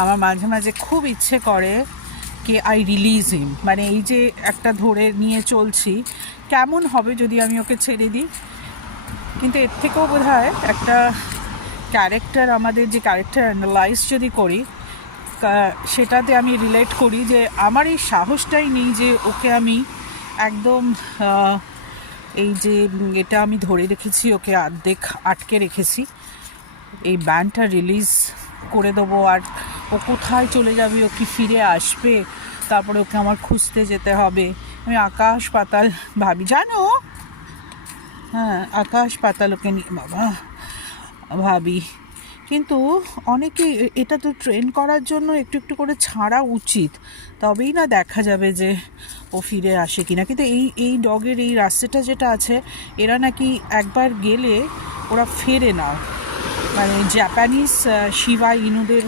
আমার মাঝে মাঝে খুব ইচ্ছে করে কি আই রিলিজ হিম, মানে এই যে একটা ধরে নিয়ে চলছি, কেমন হবে যদি আমি ওকে ছেড়ে দিই। কিন্তু এর থেকেও বোধহয় একটা ক্যারেক্টার, আমাদের যে ক্যারেক্টার অ্যানালাইজ যদি করি, সেটাতে আমি রিলেট করি যে আমার এই সাহসটাই নেই যে ওকে আমি একদম এই যে এটা আমি ধরে রেখেছি, ওকে অর্ধেক আটকে রেখেছি, এই ব্যান্ডটা রিলিজ করে দেবো। আর ও কোথায় চলে যাবে, ও কি ফিরে আসবে, তারপরে ওকে আমার খুঁজতে যেতে হবে। আমি আকাশ পাতাল ভাবি, জানো, হ্যাঁ আকাশ পাতাল ওকে নিয়ে বাবা ভাবি। কিন্তু অনেকে এটা তো ট্রেন করার জন্য একটু একটু করে ছাড়া উচিত, তবেই না দেখা যাবে যে ও ফিরে আসে কিনা। কিন্তু এই ডগের এই রাস্তাটা যেটা আছে, এরা নাকি একবার গেলে ওরা ফেরে না, মানে জাপানিজ শিবা ইনুদের